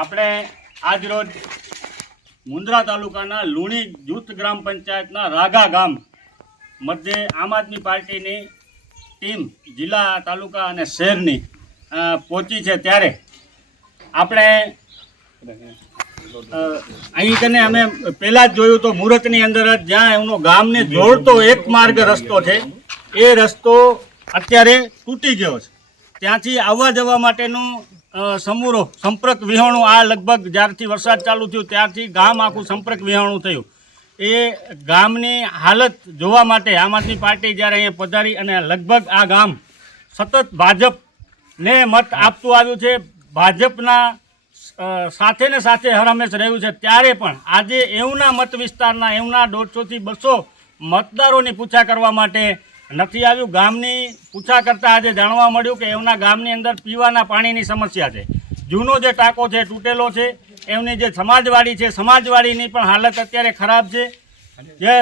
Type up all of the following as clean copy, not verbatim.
આપણે આજ રોજ મુન્દ્રા તાલુકાના લુણી જૂથ ગ્રામ પંચાયતના રાગા ગામ મધ્યે આમ આદમી પાર્ટીની ટીમ જિલ્લા તાલુકા અને શહેરની પહોંચી છે ત્યારે આપણે અહીં કને અમે પહેલાં જ જોયું તો મુહૂર્તની અંદર જ જ્યાં એમનો ગામને જોડતો એક માર્ગ રસ્તો છે એ રસ્તો અત્યારે તૂટી ગયો છે. ત્યાંથી આવવા જવા માટેનું સમૂરો સંપર્ક વિહોણું આ લગભગ જ્યારથી વરસાદ ચાલુ થયું ત્યારથી ગામ આખું સંપર્ક વિહોણું થયું. એ ગામની હાલત જોવા માટે આમ આદમી પાર્ટી જ્યારે અહીંયા પધારી અને લગભગ આ ગામ સતત ભાજપને મત આપતું આવ્યું છે, ભાજપના સાથે ને સાથે હરહંમેશ રહ્યું છે, ત્યારે પણ આજે એવના મત વિસ્તારના એવના 150થી 200 મતદારોની પૂછા કરવા માટે નથી આવ્યું. ગામની પૂછા કરતાં આજે જાણવા મળ્યું કે એમના ગામની અંદર પીવાના પાણીની સમસ્યા છે. જૂનો જે ટાંકો છે તૂટેલો છે. એમની જે સમાજવાડી છે સમાજવાડીની પણ હાલત અત્યારે ખરાબ છે. જે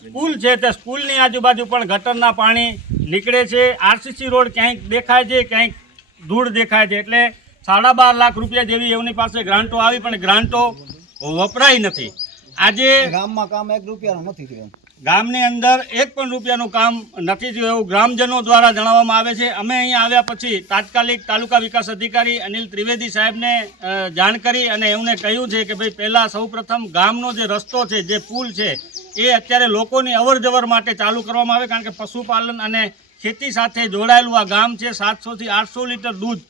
સ્કૂલ છે તે સ્કૂલની આજુબાજુ પણ ગટરના પાણી નીકળે છે. આરસીસી રોડ ક્યાંક દેખાય છે, ક્યાંક ધૂળ દેખાય છે. એટલે 12.5 લાખ રૂપિયા જેવી એમની પાસે ગ્રાન્ટો આવી પણ ગ્રાન્ટો વપરાઈ નથી. આજે ગામમાં કામ 1 રૂપિયાનું નથી થયું. ગામની અંદર 1 પણ રૂપિયાનું કામ નથી થયું એવું ગ્રામજનો દ્વારા જણાવવામાં આવે છે. અમે અહીંયા આવ્યા પછી તાત્કાલિક તાલુકા વિકાસ અધિકારી અનિલ ત્રિવેદી સાહેબને જાણ કરી અને એમને કહ્યું છે કે ભાઈ પહેલાં સૌપ્રથમ ગામનો જે રસ્તો છે, જે પુલ છે, એ અત્યારે લોકોની અવરજવર માટે ચાલુ કરવામાં આવે, કારણ કે પશુપાલન અને ખેતી સાથે જોડાયેલું આ ગામ છે. 700થી 800 લીટર દૂધ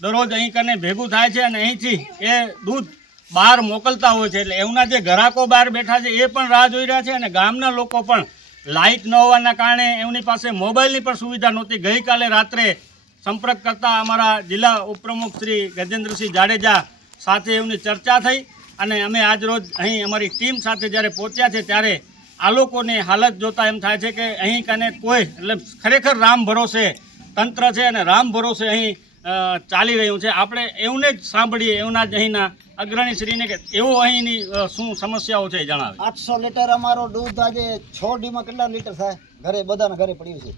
દરરોજ અહીં કને ભેગું થાય છે અને અહીંથી એ દૂધ બહાર મોકલતા હોય છે. એટલે એમના જે ગ્રાહકો બહાર બેઠા છે એ પણ રાહ જોઈ રહ્યા છે અને ગામના લોકો પણ લાઇટ ન હોવાના કારણે એમની પાસે મોબાઈલની પણ સુવિધા નહોતી. ગઈકાલે રાત્રે સંપર્ક કરતા અમારા જિલ્લા ઉપપ્રમુખ શ્રી ગજેન્દ્રસિંહ જાડેજા સાથે એમની ચર્ચા થઈ અને અમે આજ રોજ અહીં અમારી ટીમ સાથે જ્યારે પહોંચ્યા છે ત્યારે આ લોકોની હાલત જોતા એમ થાય છે કે અહીં કને કોઈ એટલે ખરેખર રામ ભરોસે તંત્ર છે અને રામ ભરોસે અહીં ચાલી રહ્યું છે. આપણે એમને જ સાંભળીએ એમના જ અહીંના અગ્રણીશ્રીને કે એવો અહીંની શું સમસ્યાઓ છે જણાવે. 800 લીટર અમારો દૂધ આજે 6 ડીમાં કેટલા લીટર થાય? ઘરે બધાના ઘરે પડ્યું છે.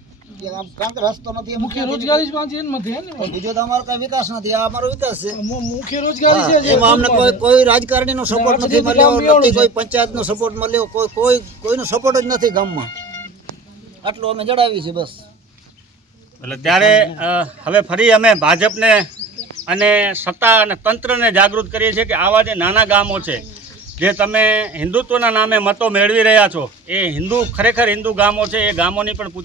કારણ કે રસ્તો નથી. મુખ્ય રોજગારી જ પાંચ નથી. બીજો તો અમારો કઈ વિકાસ નથી. આ અમારો વિકાસ છે. મુખ્ય રોજગારી છે. એમાં અમને કોઈ રાજકારણીનો સપોર્ટ નથી મળ્યો, નથી કોઈ પંચાયતનો સપોર્ટ મળ્યો, કોઈનો સપોર્ટ જ નથી ગામમાં. આટલું અમે જણાવી છે બસ. એટલે ત્યારે હવે ફરી અમે ભાજપને અને સત્તા અને તંત્રને જાગૃત કરીએ છીએ કે આવા જે નાના ગામો છે જે તમે હિન્દુત્વના નામે મતો મેળવી રહ્યા છો, એ ખરેખર હિન્દુ ગામો છે. એ ગામોની પણ